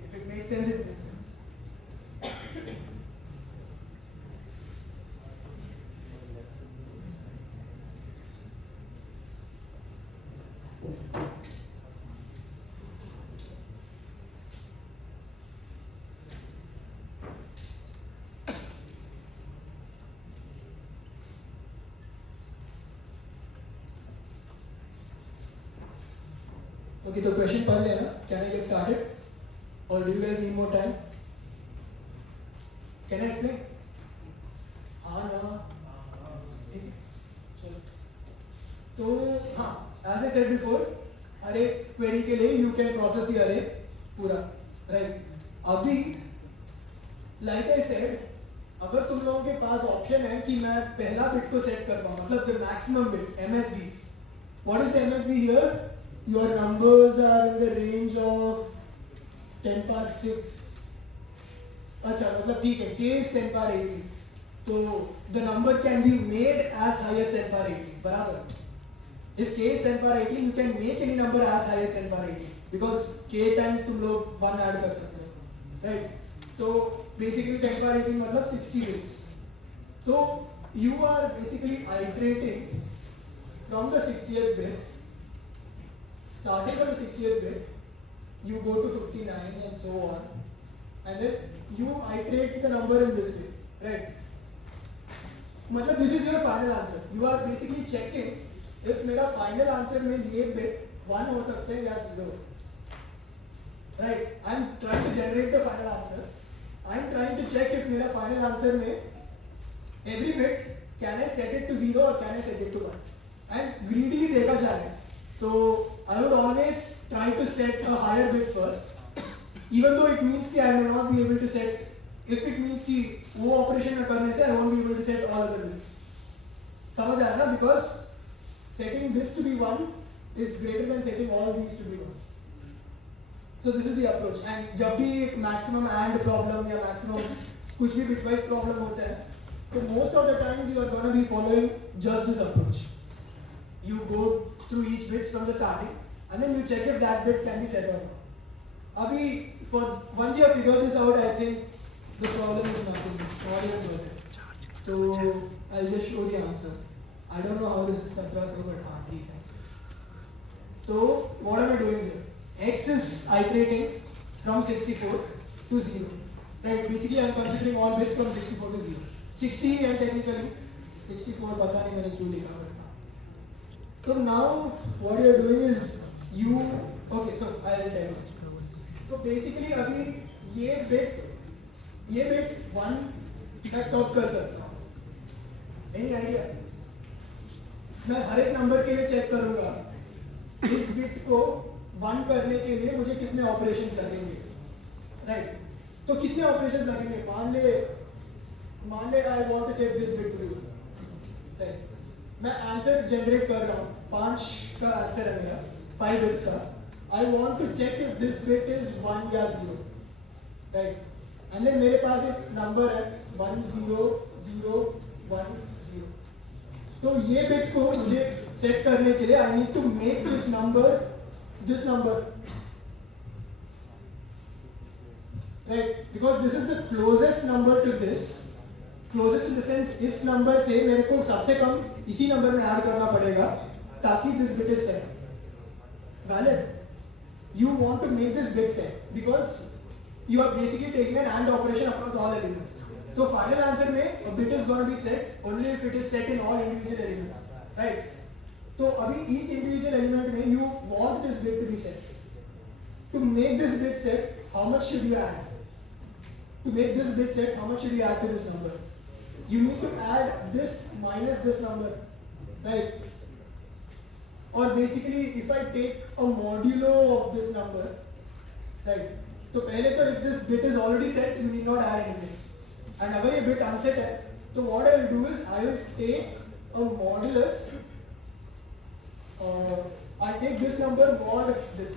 If it makes sense, it makes sense. Okay, तो question पढ़ लेना. Can I get started? or do you guys need more time? Can I explain? हाँ ना ठीक है चलो तो हाँ as I said before अरे query के लिए you can process the array पूरा right अभी like I said अगर तुम लोगों के पास ऑप्शन है कि मैं पहला बिट को सेट कर पाऊँ मतलब the maximum bit MSB what is the MSB here your numbers are in the range of 10 power 6 अच्छा मतलब ठीक है k is 10 power 18 तो the number can be made as high as 10 power 18 बराबर if k is 10 power 18 you can make any number as high as 10 power 18 because k times तुम लोग 1 add कर सकते हो right तो basically 10 power 18 मतलब 60 bits तो you are basically iterating from the 60th bit starting from the 60th bit you go to 59 and so on and then you iterate the number in this way right मतलब this is your final answer you are basically checking if मेरा final answer में ये bit 1 हो सकते हैं या 0 right I am trying to generate the final answer I am trying to check if मेरा final answer में every bit can I set it to 0 or can I set it to 1 and greedily देखा जाए तो I would always try to set a higher bit first even though it means कि I may not be able to set if it means कि वो operation में करने से I won't be able to set all other bits समझ आया ना because setting this to be 1 is greater than setting all these to be 1 so this is the approach and जब भी एक maximum and problem या maximum कुछ भी bitwise problem होता है तो most of the times you are gonna be following just this approach you go through each bits from the starting and then you check if that bit can be set or not अभी for once you have figured this out I think the problem is nothing not even worth it so I'll just show the answer I don't know how this is 17 so but हाँ ठीक है so what am I doing here x is iterating from 64 to 0 right basically I'm considering all bits from 64 to 0 60 and technically 64 पता नहीं मैंने क्यों लिखा but so now what you are doing is you okay so I'll tell you तो basically अभी ये bit 1 मैं कब कर सकता हूँ any idea मैं हर एक नंबर के लिए चेक करूंगा इस बिट को 1 करने के लिए मुझे कितने ऑपरेशंस लगेंगे राइट तो कितने ऑपरेशंस लगेंगे मान ले I want to set this bit to right मैं आंसर जनरेट कर रहा हूँ 5 का आंसर है मेरा 5 बिट्स का I want to check if this bit is 1 या 0 राइट एंड देन मेरे पास एक नंबर है 1 0 0 1 0 तो ये बिट को मुझे सेट करने के लिए I need to make this number right because this is the closest number to this closest in the sense इस नंबर से मेरे को सबसे कम इसी नंबर में ऐड करना पड़ेगा ताकि this bit is set valid you want to make this bit set because you are basically taking an AND operation across all elements. So final answer में a bit is going to be set only if it is set in all individual elements, right? So अभी each individual element में you want this bit to be set. To make this bit set, how much should you add? To make this bit set, how much should you add to this number? You need to add this minus this number, right? Or basically, if I take a modulo of this number, right? तो पहले तो if this bit is already set, you need not add anything. And अगर ये bit unset है, तो what I will do is I will take a modulus. I take this number mod this.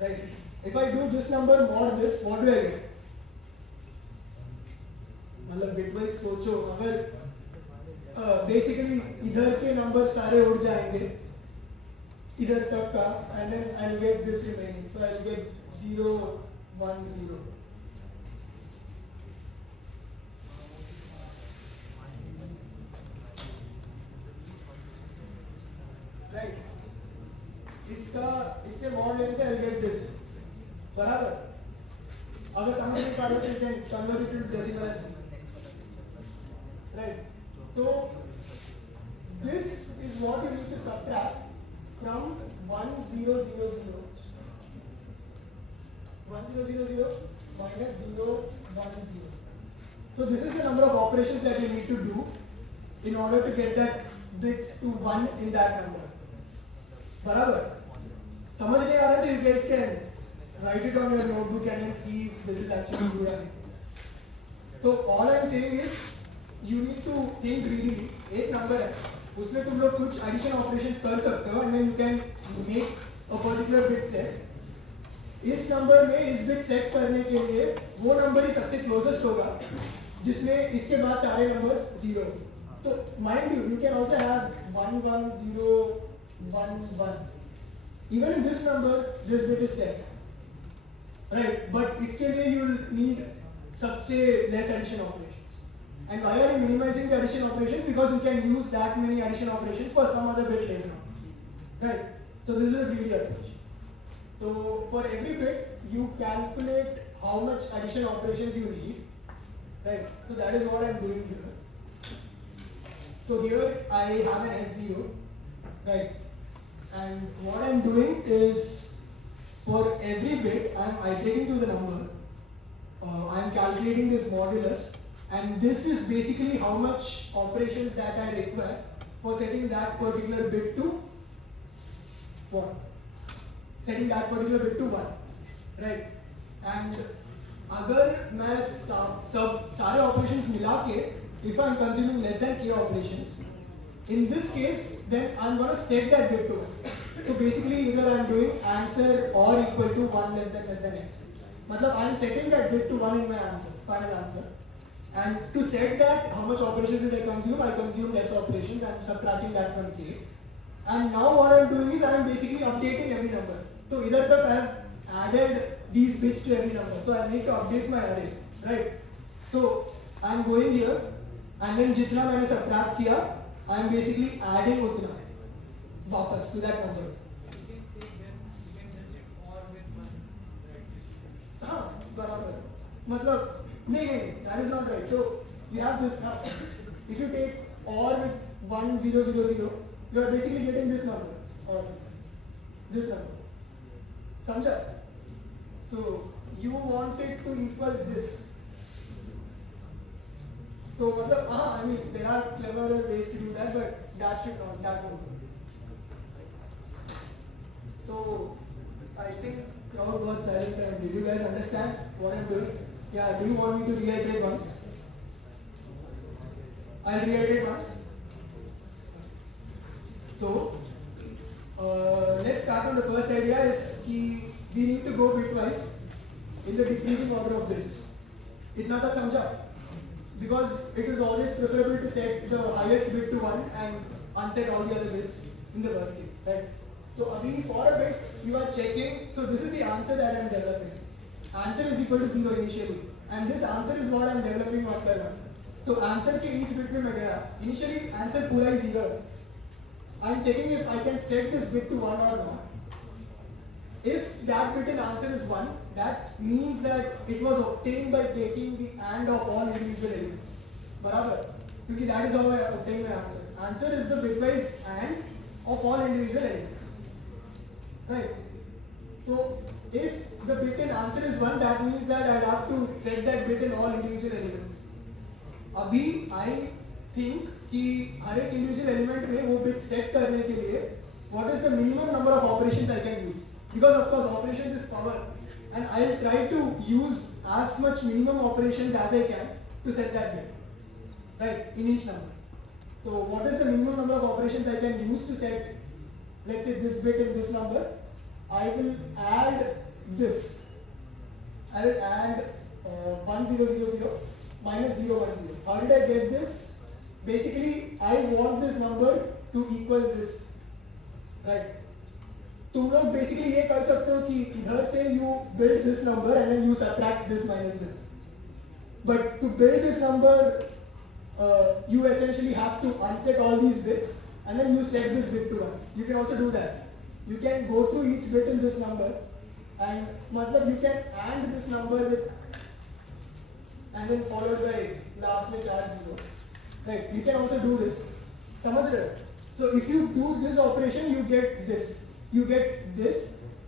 Right? If I do this number mod this, what do I get? मतलब bitwise सोचो अगर basically इधर के number सारे उड़ जाएंगे इधर तक का and then I'll get this remaining so I'll get 0 1 0 right इससे मॉड लेने से I'll get this बराबर अगर समझ नहीं पा रहे तो you can convert it to decimal and see right so this is what you need to subtract from 1 0 0 0 1000 minus 010. So this is the number of operations that you need to do in order to get that bit to 1 in that number. बराबर? समझ नहीं आ रहा तो you guys can write it on your notebook and then see if this is actually true or not. So all I'm saying is you need to think greedily. एक number है, उसमें तुम लोग कुछ addition operations कर सकते हो and then you can make a particular bit set. इस नंबर में इस बिट सेट करने के लिए वो नंबर ही सबसे क्लोजेस्ट होगा जिसमें इसके बाद सारे नंबर्स जीरो. तो mind you can also have 1 1 0 1 1. Even in this number this bit is set, right, but इसके लिए यू विल नीड सबसे less addition operations. And why are you minimising the addition operations? Because you can use that many addition operations for some other bit later on, right. So this is a greedy approach. So for every bit, you calculate how much addition operations you need, right? So that is what I'm doing here. So here I have an S0, right? And what I'm doing is for every bit, I'm iterating to the number. I'm calculating this modulus, and this is basically how much operations that I require for setting that particular bit to 1. Setting that particular bit to 1, right? And अगर मैं सब सारे operations मिला के, if I'm consuming less than k operations, in this case, then I'm gonna set that bit to 1. So basically, either I'm doing answer or equal to 1 less than x. मतलब I'm setting that bit to 1 in my answer, final answer. And to set that, how much operations did I consume less operations. I'm subtracting that from k. And now what I'm doing is I'm basically updating every number. So either तक I have added these bits to every number. So I need to update my array, right? So I'm going here and then जितना मैंने subtract किया, I'm basically adding उतना वापस to that number. हाँ, बराबर. मतलब नहीं, that is not right. So you have this now. If you take OR with 1 0 0 0, you are basically getting this number or this number. समझा? So you want it to equal this. So मतलब हाँ, I mean there are cleverer ways to do that, but that won't work. So I think crowd got silent. And did you guys understand what I'm doing? Yeah. Do you want me to reiterate once? I'll reiterate once. So let's start on the first idea is कि we need to go bitwise in the decreasing order of bits. इतना तक समझा? Because it is always preferable to set the highest bit to 1 and unset all the other bits in the worst case, right? So अभी for a bit you are checking. So this is the answer that I'm developing. Answer is equal to 0 initially, and this answer is what I'm developing one by one. तो answer के each bit में मैं गया. Initially answer पूरा ही 0. I'm checking if I can set this bit to 1 or not. If that bit in answer is 1, that means that it was obtained by taking the AND of all individual elements. बराबर? क्योंकि that is how I obtain my answer. Answer is the bitwise AND of all individual elements. Right? So if the bit in answer is 1, that means that I'd have to set that bit in all individual elements. अभी I think कि हर एक individual element में वो bit set करने के लिए what is the minimum number of operations I can use? Because of course operations is power, and I'll try to use as much minimum operations as I can to set that bit, right, in each number. So what is the minimum number of operations I can use to set, let's say, this bit in this number? I will add this. I will add 1 0 0 0 minus 0 1 0. How did I get this? Basically, I want this number to equal this, right? तुम लोग basically ये कर सकते हो कि इधर से you build this number and then you subtract this minus this. But to build this number, you essentially have to unset all these bits and then you set this bit to 1. You can also do that. You can go through each bit in this number and मतलब you can AND this number with and then followed by last में 4 0. Right? You can also do this. समझ रहे हो? So if you do this operation, you get this. You get this,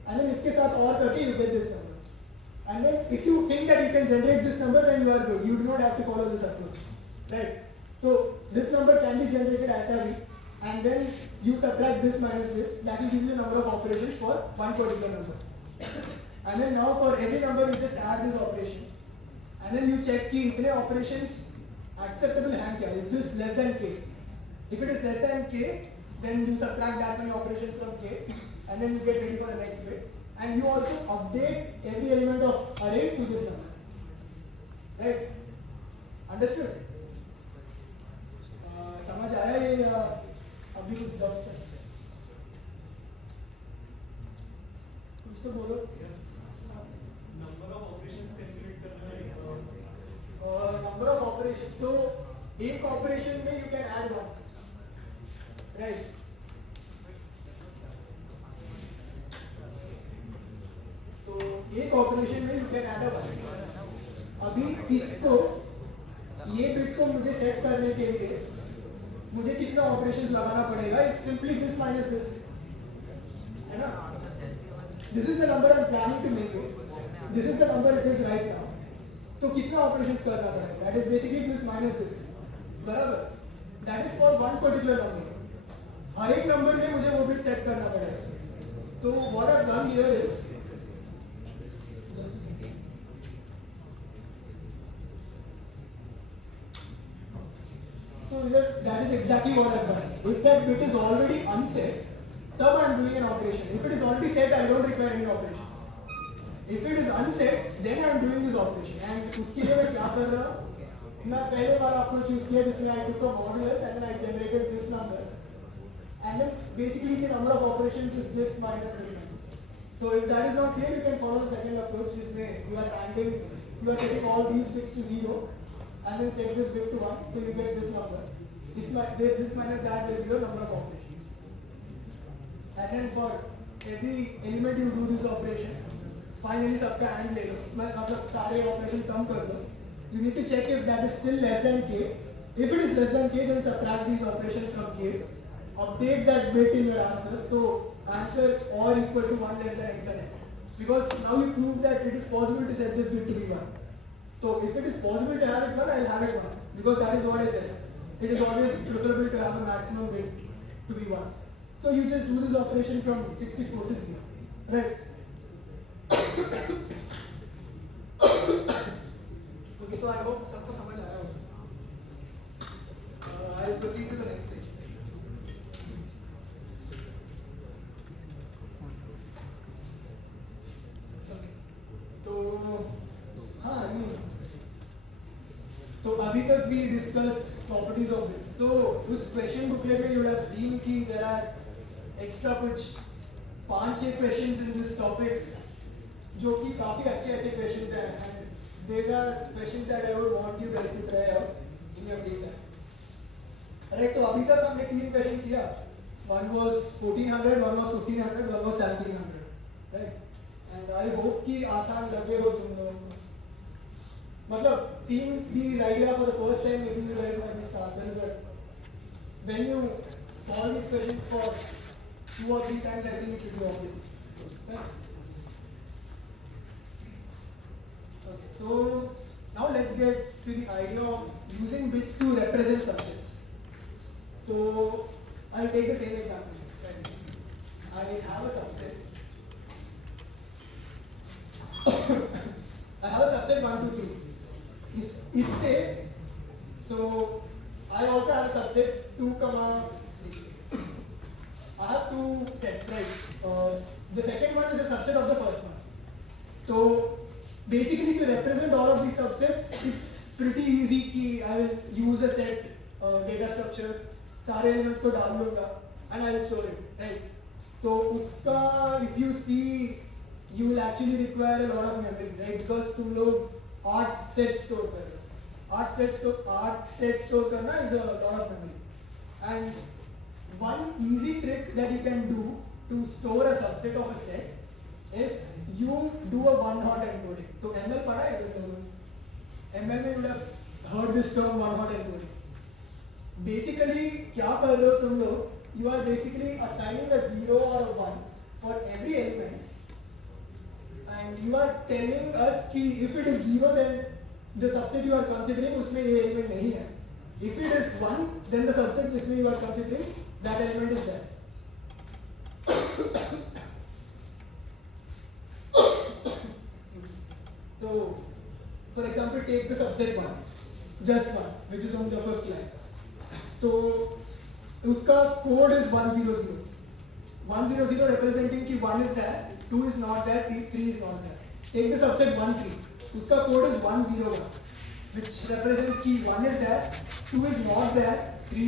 and then इसके साथ और करके you get this number. And then if you think that you can generate this number, then you are good. You do not have to follow this approach, right? So this number can be generated as a week, and then you subtract this minus this. That will give you the number of operations for one particular number. And then now for every number, you just add this operation, and then you check कि इतने operations acceptable हैं क्या? Is this less than k? If it is less than k, then you subtract that many operations from k, and then you get ready for the next bit. And you also update every element of array to this number. Right? Understood? समझ आया ये या अभी कुछ doubts है? कुछ तो बोलो. नंबर ऑफ ऑपरेशंस कैलकुलेट करना है. Number of operations. So एक operation में you can add one. Right? तो एक ऑपरेशन में you can add a one. अभी इसको ये बिट को मुझे सेट करने के लिए मुझे कितना ऑपरेशंस लगाना पड़ेगा? Is simply this minus this, है ना? This is the number I am planning to make it. This is the number it is right now. तो कितना ऑपरेशंस करना पड़ेगा? That is basically this minus this, बराबर? That is for one particular number. हर एक number में मुझे वो बिट सेट करना पड़ेगा. तो what I have done here is so that is exactly what I've done. If that bit is already unset, तब I'm doing an operation. If it is already set, I don't require any operation. If it is unset, then I'm doing this operation. And उसके लिए मैं क्या कर रहा हूँ? मैं पहले वाला approach use किया जिसमें I took a modulus and then I generated this number. And then basically the number of operations is this minus this number. So if that is not clear, you can follow the second approach जिसमें you are adding, you are setting all these bits to 0. And then set this bit to 1 till you get this number. This minus that will be your number of operations. And then for every element you do this operation. Finally सबका AND ले लो. मैं मतलब सारे operation सम कर दो. You need to check if that is still less than k. If it is less than k, then subtract these operations from k. Update that bit in your answer. So answer or equal to 1 less than x than x. Because now you prove that it is possible to set this bit to be 1. So if it is possible to have it 1, I'll have it 1. Because that is what I said. It is always preferable to have a maximum bit to be 1. So you just do this operation from 64 to 0. Right? Okay, so I hope सबको समझ आया होगा. I'll proceed to the next stage. Okay. तो हाँ नहीं. तो अभी तक we discussed properties of bits. तो उस question booklet में you would have seen कि there are extra कुछ 5-6 questions in this topic जो कि काफी अच्छे questions हैं, and these are questions that I would want you guys to try out in your free time. Right? तो अभी तक हमने 3 question किया. One was 1400, one was 1500, one was 1700. Right? And I hope कि आसान लगे हो तुम लोगों को. मतलब seeing these idea for the first time, maybe you guys might be startled, but when you solve these questions for 2 or 3 times, I think it should be obvious. Right? Okay, so now let's get to the idea of using bits to represent subsets. So I'll take the same example. Right? I have a subset. I have a subset 1, 2, 3. इससे so I also have a subset 2, 3. I have 2 sets, right? The second one is a subset of the first one. So basically to represent all of these subsets, it's pretty easy कि I will use a set data structure, सारे elements को डाल लूँगा and I will store it, right? तो उसका if you see, you will actually require a lot of memory, right? Because तुम लोग 8 sets store कर रहे हो. 8 sets store करना is a lot of memory. And one easy trick that you can do to store a subset of a set is you do a one-hot encoding. तो ML पढ़ा है तुम लोगों ने? ML में you would have heard this term one-hot encoding. Basically क्या कर रहे हो तुम लोग? You are basically assigning a 0 or a 1 for every element and you are telling us कि if it is 0 then the subset you are considering उसमें ये element नहीं है. If it is 1 then the subset जिसमें you are considering that element is there. So, for example, take the subset 1, just 1, which is on the first line. So, उसका code is 100. 100 representing कि 1 is there, 2 is not there, 3 is not there. Take the subset 1, 3. उसका code is 101, which represents कि 1 is there, 2 is not there,